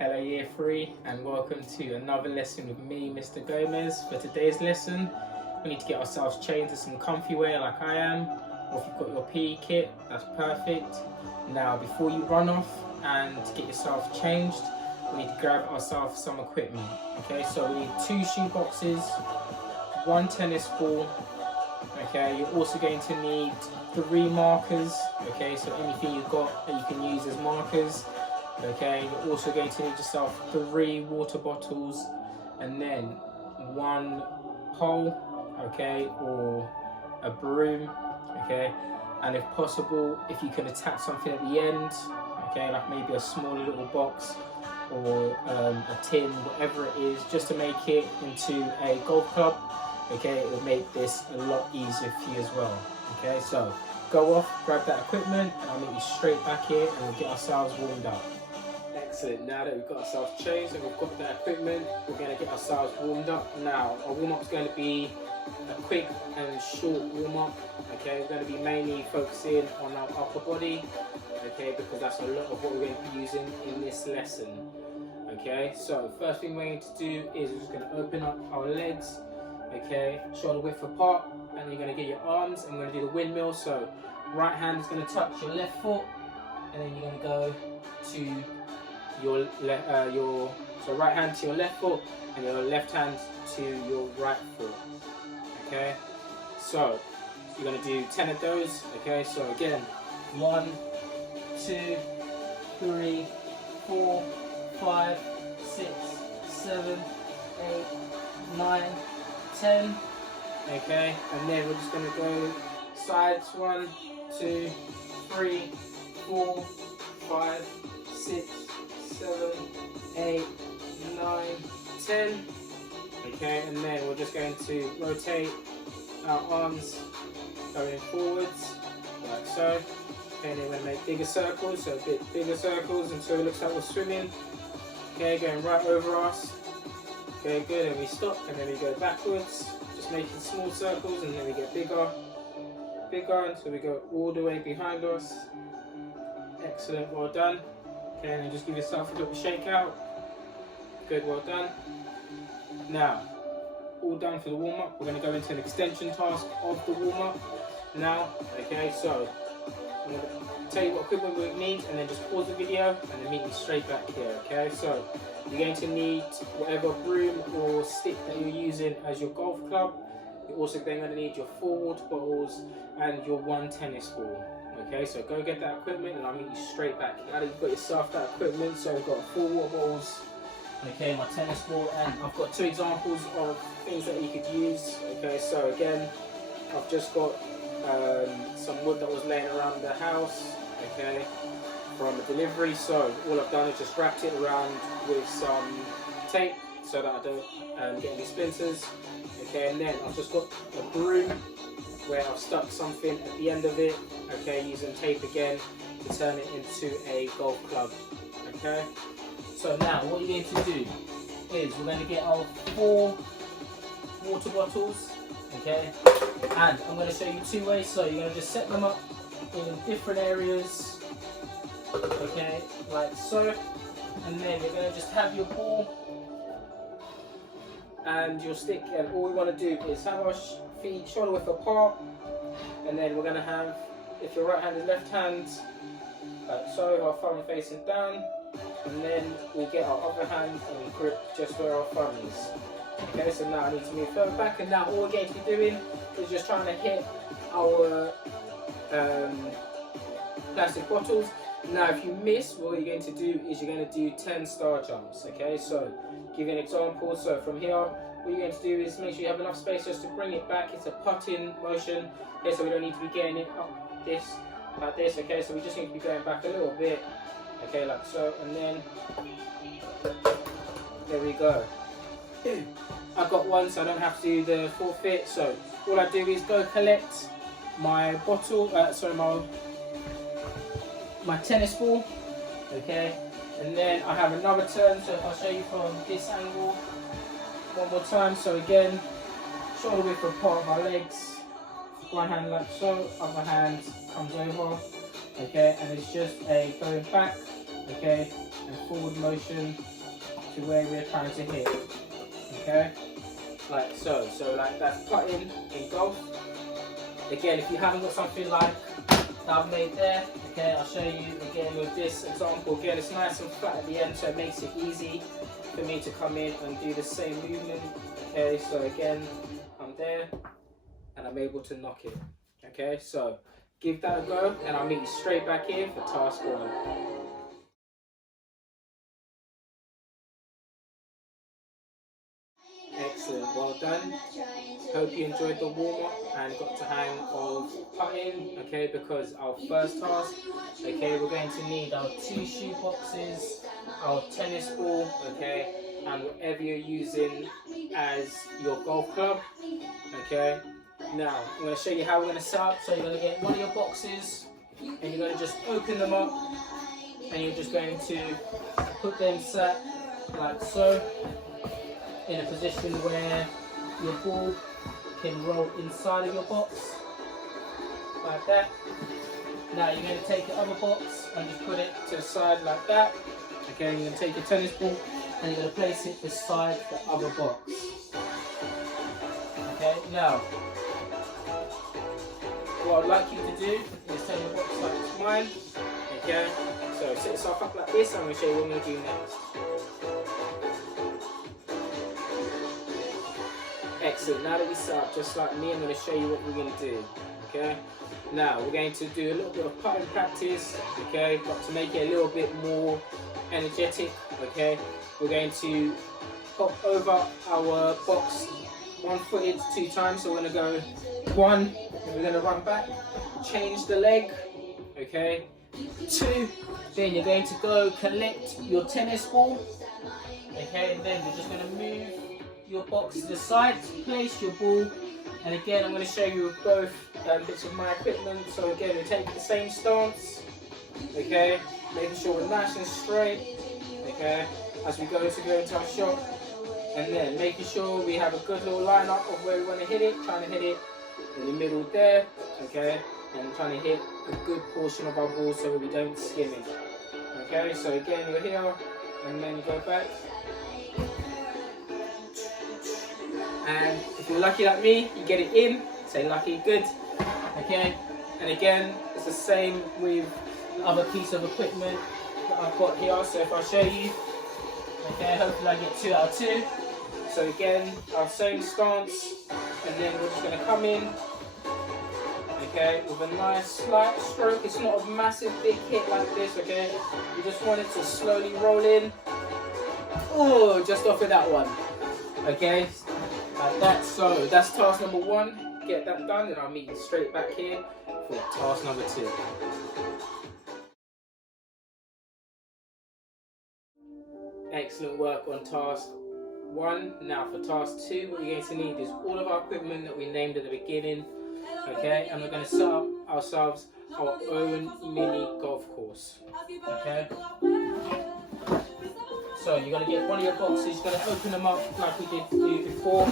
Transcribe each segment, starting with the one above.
Hello Year 3 and welcome to another lesson with me, Mr. Gomez. For today's lesson, we need to get ourselves changed to some comfy wear like I am, or if you've got your PE kit, that's perfect. Now before you run off and get yourself changed, we need to grab ourselves some equipment. Okay, so we need 2 shoe boxes, 1 tennis ball. Okay, you're also going to need 3 markers. Okay, so anything you've got that you can use as markers. Okay, you're also going to need yourself 3 water bottles and then 1 pole, okay, or a broom, okay, and if possible, if you can attach something at the end, okay, like maybe a small little box or a tin, whatever it is, just to make it into a golf club. Okay, it will make this a lot easier for you as well. Okay, so go off, grab that equipment, and I'll meet you straight back here and we'll get ourselves warmed up. Excellent, now that we've got ourselves changed and we've got that equipment, we're going to get ourselves warmed up. Now, our warm-up is going to be a quick and short warm-up. Okay, we're going to be mainly focusing on our upper body, okay, because that's a lot of what we're going to be using in this lesson. Okay, so first thing we're going to do is we're just going to open up our legs, okay, shoulder width apart, and then you're going to get your arms and we're going to do the windmill. So right hand is going to touch your left foot, and then you're going to go to so right hand to your left foot and your left hand to your right foot. Okay, so you're going to do 10 of those. Okay, so again, 1, 2, 3, 4, 5, 6, 7, 8, 9, 10. Okay, and then we're just going to go sides. 1, 2, 3, 4, 5, 6, 7, 8, 9, 10. Okay, and then we're just going to rotate our arms going forwards, like so. Okay, and then we're going to make bigger circles, so a bit bigger circles until it looks like we're swimming. Okay, going right over us. Okay, good, and we stop, and then we go backwards, just making small circles, and then we get bigger until we go all the way behind us. Excellent, well done. Okay, and then just give yourself a little shake out. Good, well done. Now, all done for the warm-up. We're going to go into an extension task of the warm-up now. Okay, so I'm going to tell you what equipment we need and then just pause the video and then meet me straight back here. Okay, so you're going to need whatever broom or stick that you're using as your golf club. You're also then going to need your 4 water bottles and your 1 tennis ball. Okay, so go get that equipment and I'll meet you straight back. Now that you've got yourself that equipment, so I've got 4 water bottles, okay, my tennis ball, and I've got 2 examples of things that you could use. Okay, so again, I've just got some wood that was laying around the house, okay, from a delivery. So all I've done is just wrapped it around with some tape so that I don't get any splinters. Okay, and then I've just got a broom where I've stuck something at the end of it, okay, using tape again to turn it into a golf club. Okay, so now what you're going to do is we're going to get our 4 water bottles, okay, and I'm going to show you 2 ways. So you're going to just set them up in different areas, okay, like so, and then you're going to just have your ball and your stick, and all we want to do is have our feet shoulder width apart, and then we're going to have, if your right hand is left hand, like so, our thumb facing down, and then we get our other hand and we grip just where our thumb is. Okay, so now I need to move further back, and now all we're going to be doing is just trying to hit our plastic bottles. Now if you miss, what you're going to do is you're going to do 10 star jumps. Okay, so give you an example. So from here, what you're going to do is make sure you have enough space just to bring it back. It's a putting motion. Okay, so we don't need to be getting it up this, like this. Okay, so we just need to be going back a little bit. Okay, like so, and then there we go. I've got 1, so I don't have to do the forfeit. So all I do is go collect my bottle, my tennis ball, okay, and then I have another turn, so I'll show you from this angle one more time. So again, shoulder width apart of my legs, one hand like so, other hand comes over, okay, and it's just a going back okay, and forward motion to where we're trying to hit, okay, like so. So like that's putting in golf. Again, if you haven't got something like that I've made there, okay, I'll show you again with this example. Again, it's nice and flat at the end, so it makes it easy for me to come in and do the same movement. Okay, so again, I'm there and I'm able to knock it. Okay, so give that a go and I'll meet you straight back here for task 1. Excellent, well done. Hope you enjoyed the warm-up and got the hang of putting, okay, because our first task, okay, we're going to need our 2 shoe boxes, our tennis ball, okay, and whatever you're using as your golf club, okay. Now, I'm going to show you how we're going to set up. So you're going to get one of your boxes and you're going to just open them up and you're just going to put them set like so, in a position where your ball can roll inside of your box, like that. Now you're going to take your other box and just put it to the side like that. Okay, you're going to take your tennis ball and you're going to place it beside the other box. Okay, now what I'd like you to do is take your box like mine. Okay, so set yourself up like this. I'm going to show you what I'm going to do next. Excellent, now that we set up just like me, I'm going to show you what we're going to do, okay? Now, we're going to do a little bit of putting practice, okay? But to make it a little bit more energetic, okay? We're going to hop over our box 1-footed 2 times. So we're going to go 1, and we're going to run back, change the leg, okay? 2, then you're going to go collect your tennis ball, okay? And then you're just going to move your box to the side, place your ball, and again I'm going to show you with both bits of my equipment. So again, we take the same stance, okay, making sure we're nice and straight, okay, as we go into our shot, and then making sure we have a good little lineup of where we want to hit it, trying to hit it in the middle there, okay, and trying to hit a good portion of our ball so that we don't skim it, okay. So again, you're here, and then you go back. And if you're lucky like me, you get it in, say lucky, good, okay? And again, it's the same with the other piece of equipment that I've got here. So if I show you, okay, hopefully I get 2 out of 2. So again, our same stance, and then we're just gonna come in, okay, with a nice slight stroke. It's not a massive big hit like this, okay? You just want it to slowly roll in. Oh, just off of that one, okay? Like that. So that's task number 1. Get that done, and I'll meet you straight back here for task number 2. Excellent work on task 1. Now for task 2, what you're going to need is all of our equipment that we named at the beginning, okay, and we're going to set up ourselves our own mini golf course, okay. So you're going to get one of your boxes, you're going to open them up like we did do before,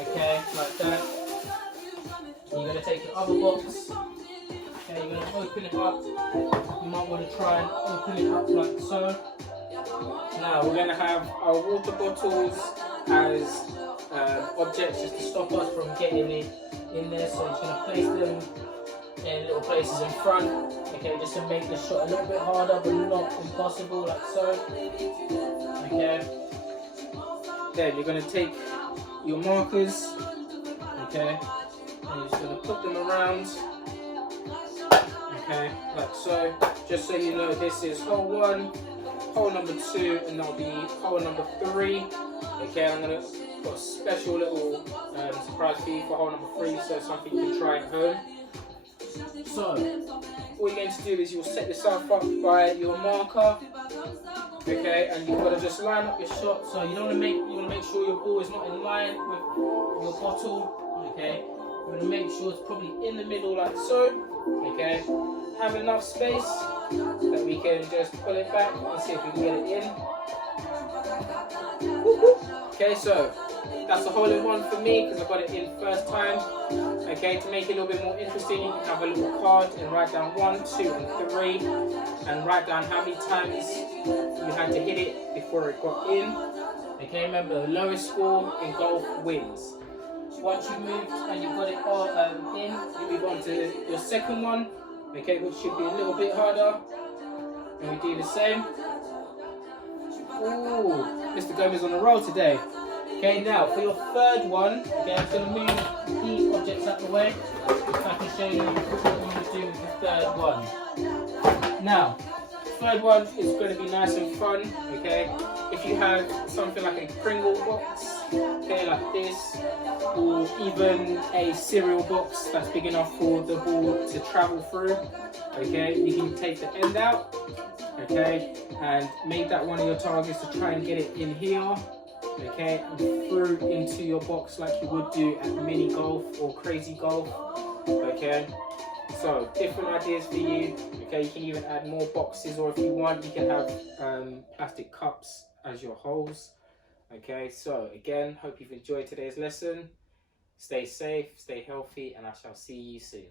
okay, like that. You're going to take your other box, okay, you're going to open it up. You might want to try and open it up like so. Now we're going to have our water bottles as objects just to stop us from getting it in there. So you're going to place them in little places in front, okay, just to make the shot a little bit harder but not impossible, like so, okay. Then you're going to take your markers, okay, and you're just going to put them around, okay, like so, just so you know this is hole 1, hole number 2, and that'll be hole number 3, okay. I'm going to put a special little surprise for you for hole number 3, so something you can try at home. So, all you're going to do is you'll set yourself up by your marker, okay, and you've got to just line up your shot. So you want to make sure your ball is not in line with your bottle, okay. You want to make sure it's probably in the middle like so, okay. Have enough space that we can just pull it back and see if we can get it in. Okay, so that's a hole in one for me because I got it in first time. Okay, to make it a little bit more interesting, you can have a little card and write down 1, 2, and 3, and write down how many times you had to hit it before it got in. Okay, remember the lowest score in golf wins. Once you moved and you got it all in, you move on to your second one. Okay, which should be a little bit harder. And we do the same. Ooh, Mr. Gomez on the roll today. Okay, now for your third one, okay, I'm going to move these objects out the way so I can show you what you want to do with the third one. Now, the third one is going to be nice and fun, okay? If you have something like a Pringle box, okay, like this, or even a cereal box that's big enough for the ball to travel through, okay, you can take the end out, okay, and make that one of your targets to try and get it in here, okay, and through into your box like you would do at mini golf or crazy golf, okay. So different ideas for you, okay. You can even add more boxes, or if you want, you can have plastic cups as your holes, okay. So again, hope you've enjoyed today's lesson. Stay safe, stay healthy, and I shall see you soon.